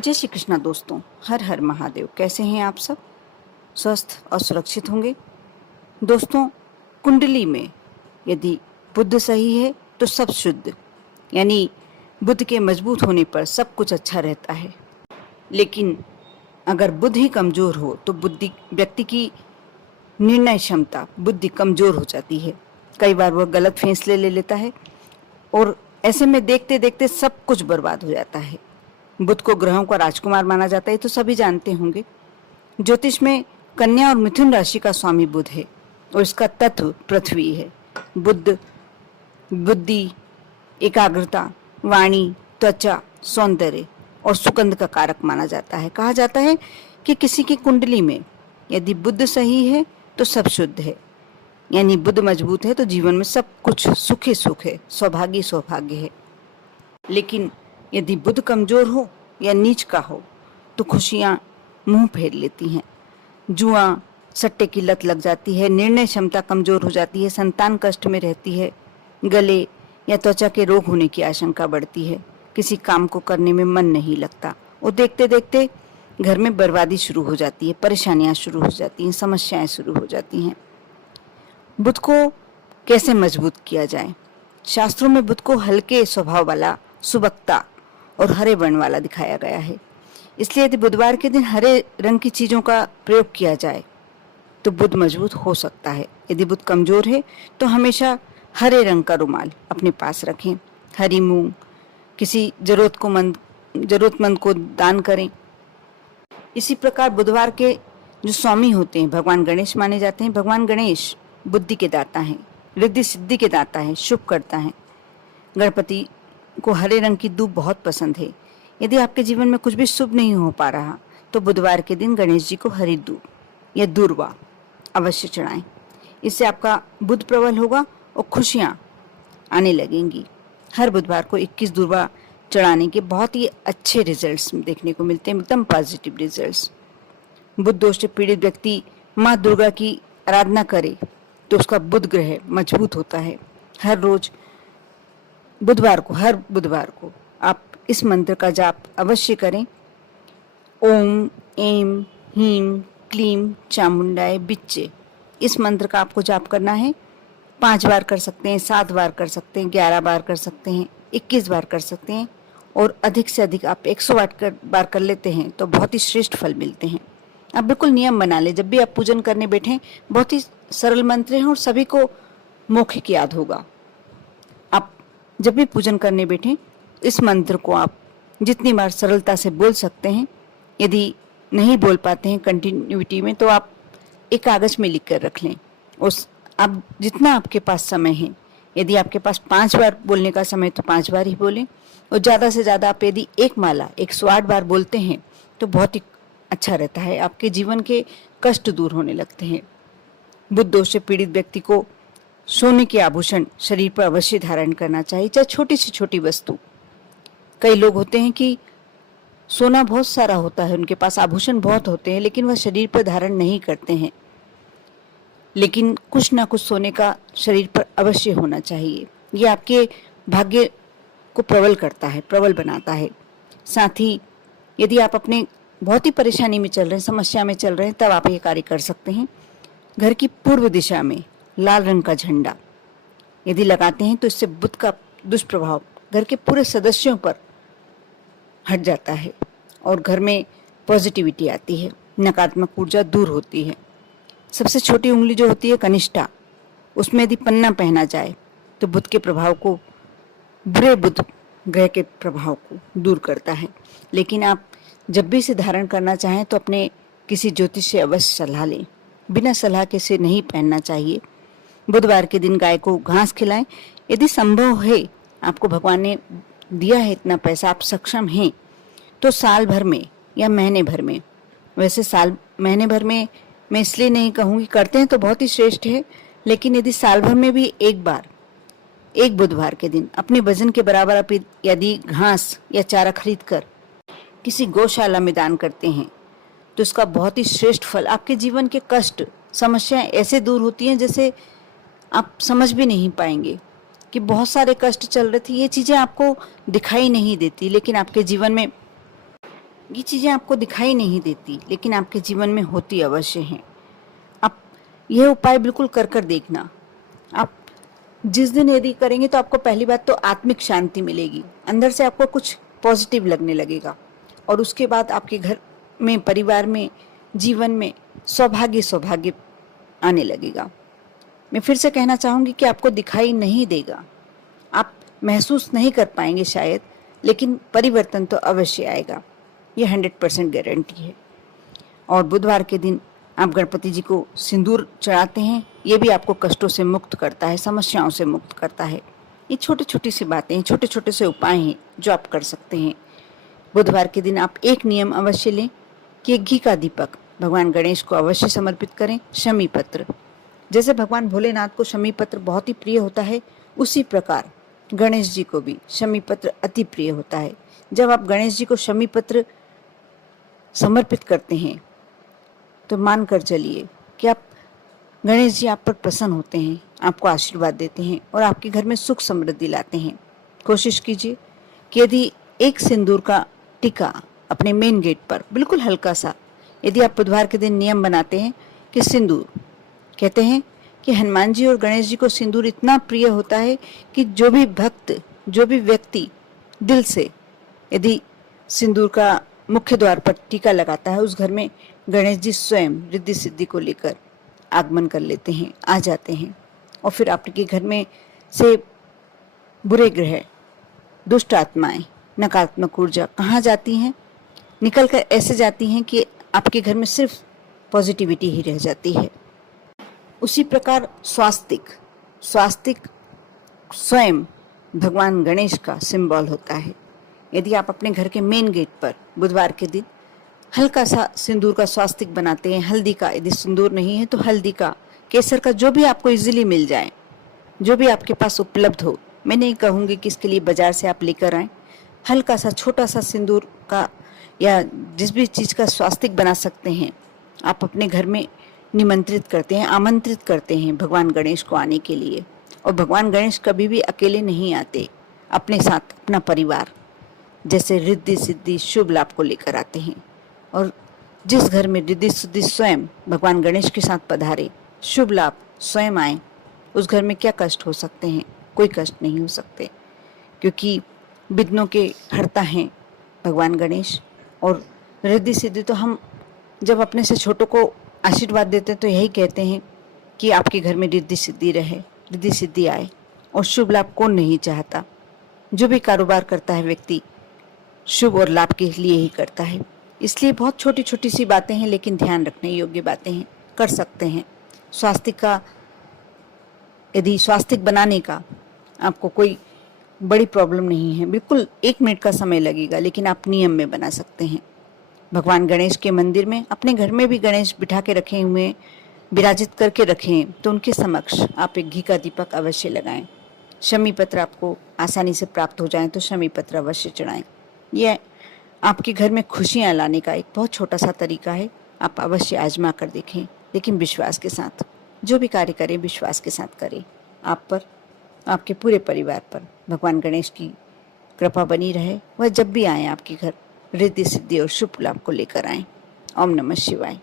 जय श्री कृष्णा दोस्तों। हर हर महादेव। कैसे हैं आप सब? स्वस्थ और सुरक्षित होंगे। दोस्तों, कुंडली में यदि बुध सही है तो सब शुद्ध, यानी बुध के मजबूत होने पर सब कुछ अच्छा रहता है। लेकिन अगर बुध ही कमजोर हो तो बुद्धि व्यक्ति की निर्णय क्षमता बुद्धि कमजोर हो जाती है। कई बार वह गलत फैसले ले लेता है और ऐसे में देखते देखते सब कुछ बर्बाद हो जाता है। बुध को ग्रहों का राजकुमार माना जाता है, तो सभी जानते होंगे। ज्योतिष में कन्या और मिथुन राशि का स्वामी बुध है और इसका तत्व पृथ्वी है। बुध बुद्धि, एकाग्रता, वाणी, त्वचा, सौंदर्य और सुगंध का कारक माना जाता है। कहा जाता है कि किसी की कुंडली में यदि बुध सही है तो सब शुद्ध है, यानी बुध मजबूत है तो जीवन में सब कुछ सुख ही सुख है, सौभाग्य ही सौभाग्य है। लेकिन यदि बुध कमजोर हो या नीच का हो तो खुशियां मुंह फेर लेती हैं। जुआ सट्टे की लत लग जाती है, निर्णय क्षमता कमजोर हो जाती है, संतान कष्ट में रहती है, गले या त्वचा के रोग होने की आशंका बढ़ती है, किसी काम को करने में मन नहीं लगता और देखते देखते घर में बर्बादी शुरू हो जाती है, परेशानियां शुरू हो जाती हैं, समस्याएं शुरू हो जाती हैं। बुध को कैसे मजबूत किया जाए? शास्त्रों में बुध को हल्के स्वभाव वाला, सुबक्ता और हरे वर्ण वाला दिखाया गया है। इसलिए यदि बुधवार के दिन हरे रंग की चीजों का प्रयोग किया जाए तो बुध मजबूत हो सकता है। यदि बुध कमजोर है तो हमेशा हरे रंग का रुमाल अपने पास रखें, हरी मूंग किसी जरूरतमंद को दान करें। इसी प्रकार बुधवार के जो स्वामी होते हैं भगवान गणेश माने जाते हैं। भगवान गणेश बुद्धि के दाता हैं, रिद्धि सिद्धि के दाता हैं, शुभ करता है। गणपति को हरे रंग की दूब बहुत पसंद है। यदि आपके जीवन में कुछ भी शुभ नहीं हो पा रहा तो बुधवार के दिन गणेश जी को हरी दूब या दूर्वा अवश्य चढ़ाएं। इससे आपका बुध प्रबल होगा और खुशियां आने लगेंगी। हर बुधवार को 21 दूर्वा चढ़ाने के बहुत ही अच्छे रिजल्ट्स देखने को मिलते हैं, एकदम पॉजिटिव रिजल्ट्स। बुध दोष से पीड़ित व्यक्ति माँ दुर्गा की आराधना करे तो उसका बुध ग्रह मजबूत होता है। हर बुधवार को आप इस मंत्र का जाप अवश्य करें। ओम ऐं ह्रीं क्लीं चामुंडाय बिच्चे। इस मंत्र का आपको जाप करना है। 5 बार कर सकते हैं, 7 बार कर सकते हैं, 11 बार कर सकते हैं, 21 बार कर सकते हैं और अधिक से अधिक आप 108 बार कर लेते हैं तो बहुत ही श्रेष्ठ फल मिलते हैं। आप बिल्कुल नियम बना लें, जब भी आप पूजन करने बैठें बहुत ही सरल मंत्र हैं और सभी को मौखिक याद होगा। आप जब भी पूजन करने बैठें इस मंत्र को आप जितनी बार सरलता से बोल सकते हैं। यदि नहीं बोल पाते हैं कंटिन्यूटी में तो आप एक कागज में लिख कर रख लें। उस आप जितना आपके पास समय है, यदि आपके पास 5 बार बोलने का समय तो 5 बार ही बोलें और ज़्यादा से ज़्यादा आप यदि एक माला 108 बार बोलते हैं तो बहुत ही अच्छा रहता है। आपके जीवन के कष्ट दूर होने लगते हैं। बुध दोष से पीड़ित व्यक्ति को सोने के आभूषण शरीर पर अवश्य धारण करना चाहिए, चाहे छोटी से छोटी वस्तु। कई लोग होते हैं कि सोना बहुत सारा होता है, उनके पास आभूषण बहुत होते हैं, लेकिन वह शरीर पर धारण नहीं करते हैं। लेकिन कुछ ना कुछ सोने का शरीर पर अवश्य होना चाहिए। ये आपके भाग्य को प्रबल करता है, प्रबल बनाता है। साथ ही यदि आप अपने बहुत ही परेशानी में चल रहे हैं, समस्या में चल रहे हैं, तब आप ये कार्य कर सकते हैं। घर की पूर्व दिशा में लाल रंग का झंडा यदि लगाते हैं तो इससे बुध का दुष्प्रभाव घर के पूरे सदस्यों पर हट जाता है और घर में पॉजिटिविटी आती है, नकारात्मक ऊर्जा दूर होती है। सबसे छोटी उंगली जो होती है कनिष्ठा, उसमें यदि पन्ना पहना जाए तो बुध के प्रभाव को, बुरे बुध ग्रह के प्रभाव को दूर करता है। लेकिन आप जब भी इसे धारण करना चाहें तो अपने किसी ज्योतिष से अवश्य सलाह लें। बिना सलाह के इसे नहीं पहनना चाहिए। बुधवार के दिन गाय को घास खिलाएं। यदि संभव है, आपको भगवान ने दिया है इतना पैसा, आप सक्षम हैं, तो साल भर में या महीने भर में, वैसे महीने भर में मैं इसलिए नहीं कहूँगी, करते हैं तो बहुत ही श्रेष्ठ है, लेकिन यदि साल भर में भी एक बार, एक बुधवार के दिन अपने वजन के बराबर आप यदि घास या चारा खरीद कर किसी गौशाला में दान करते हैं तो इसका बहुत ही श्रेष्ठ फल, आपके जीवन के कष्ट, समस्याएं ऐसे दूर होती हैं जैसे आप समझ भी नहीं पाएंगे कि बहुत सारे कष्ट चल रहे थे। ये चीज़ें आपको दिखाई नहीं देती, लेकिन आपके जीवन में ये चीज़ें आपको दिखाई नहीं देती, लेकिन आपके जीवन में होती अवश्य हैं। आप यह उपाय बिल्कुल कर कर देखना। आप जिस दिन यदि करेंगे तो आपको पहली बात तो आत्मिक शांति मिलेगी, अंदर से आपको कुछ पॉजिटिव लगने लगेगा, और उसके बाद आपके घर में, परिवार में, जीवन में सौभाग्य सौभाग्य आने लगेगा। मैं फिर से कहना चाहूँगी कि आपको दिखाई नहीं देगा, आप महसूस नहीं कर पाएंगे शायद, लेकिन परिवर्तन तो अवश्य आएगा, ये 100% गारंटी है। और बुधवार के दिन आप गणपति जी को सिंदूर चढ़ाते हैं, ये भी आपको कष्टों से मुक्त करता है, समस्याओं से मुक्त करता है। ये छोटी छोटी सी बातें हैं, छोटे छोटे से उपाय हैं जो आप कर सकते हैं। बुधवार के दिन आप एक नियम अवश्य लें कि घी का दीपक भगवान गणेश को अवश्य समर्पित करें। शमी पत्र, जैसे भगवान भोलेनाथ को शमी पत्र बहुत ही प्रिय होता है, उसी प्रकार गणेश जी को भी शमी पत्र अति प्रिय होता है। जब आप गणेश जी को शमी पत्र समर्पित करते हैं तो मान कर चलिए कि आप गणेश जी आप पर प्रसन्न होते हैं, आपको आशीर्वाद देते हैं और आपके घर में सुख समृद्धि लाते हैं। कोशिश कीजिए कि यदि एक सिंदूर का टीका अपने मेन गेट पर बिल्कुल हल्का सा, यदि आप बुधवार के दिन नियम बनाते हैं कि सिंदूर, कहते हैं कि हनुमान जी और गणेश जी को सिंदूर इतना प्रिय होता है कि जो भी भक्त, जो भी व्यक्ति दिल से यदि सिंदूर का मुख्य द्वार पर टीका लगाता है, उस घर में गणेश जी स्वयं रिद्धि सिद्धि को लेकर आगमन कर लेते हैं, आ जाते हैं। और फिर आपके घर में से बुरे ग्रह, दुष्ट आत्माएं, नकारात्मक ऊर्जा कहाँ जाती हैं? निकल कर ऐसे जाती हैं कि आपके घर में सिर्फ पॉजिटिविटी ही रह जाती है। उसी प्रकार स्वास्तिक स्वयं भगवान गणेश का सिंबल होता है। यदि आप अपने घर के मेन गेट पर बुधवार के दिन हल्का सा सिंदूर का स्वास्तिक बनाते हैं, हल्दी का, यदि सिंदूर नहीं है तो हल्दी का, केसर का, जो भी आपको इजीली मिल जाए, जो भी आपके पास उपलब्ध हो, मैं नहीं कहूँगी कि इसके लिए बाजार से आप लेकर आएँ, हल्का सा छोटा सा सिंदूर का या जिस भी चीज़ का स्वास्तिक बना सकते हैं, आप अपने घर में निमंत्रित करते हैं, आमंत्रित करते हैं भगवान गणेश को आने के लिए। और भगवान गणेश कभी भी अकेले नहीं आते, अपने साथ अपना परिवार, जैसे रिद्धि सिद्धि शुभ लाभ को लेकर आते हैं। और जिस घर में रिद्धि सिद्धि स्वयं भगवान गणेश के साथ पधारे, शुभ लाभ स्वयं आए, उस घर में क्या कष्ट हो सकते हैं? कोई कष्ट नहीं हो सकते, क्योंकि विघ्नों के हरता हैं भगवान गणेश। और रिद्धि सिद्धि तो हम जब अपने से छोटों को आशीर्वाद देते हैं तो यही कहते हैं कि आपके घर में रिद्धि सिद्धि रहे, रिद्धि सिद्धि आए। और शुभ लाभ कौन नहीं चाहता? जो भी कारोबार करता है व्यक्ति शुभ और लाभ के लिए ही करता है। इसलिए बहुत छोटी छोटी सी बातें हैं, लेकिन ध्यान रखने योग्य बातें हैं, कर सकते हैं। स्वास्तिक का, यदि स्वास्तिक बनाने का आपको कोई बड़ी प्रॉब्लम नहीं है, बिल्कुल 1 मिनट का समय लगेगा, लेकिन आप नियम में बना सकते हैं। भगवान गणेश के मंदिर में, अपने घर में भी गणेश बिठा के रखे हुए, विराजित करके रखें, तो उनके समक्ष आप एक घी का दीपक अवश्य लगाएं। शमी पत्र आपको आसानी से प्राप्त हो जाए तो शमी पत्र अवश्य चढ़ाएं। यह आपके घर में खुशियां लाने का एक बहुत छोटा सा तरीका है, आप अवश्य आजमा कर देखें, लेकिन विश्वास के साथ। जो भी कार्य करें विश्वास के साथ करें। आप पर, आपके पूरे परिवार पर भगवान गणेश की कृपा बनी रहे। वह जब भी आए आपके घर रिद्धि सिद्धि और शुभ लाभ को लेकर आए। ओम नमः शिवाय।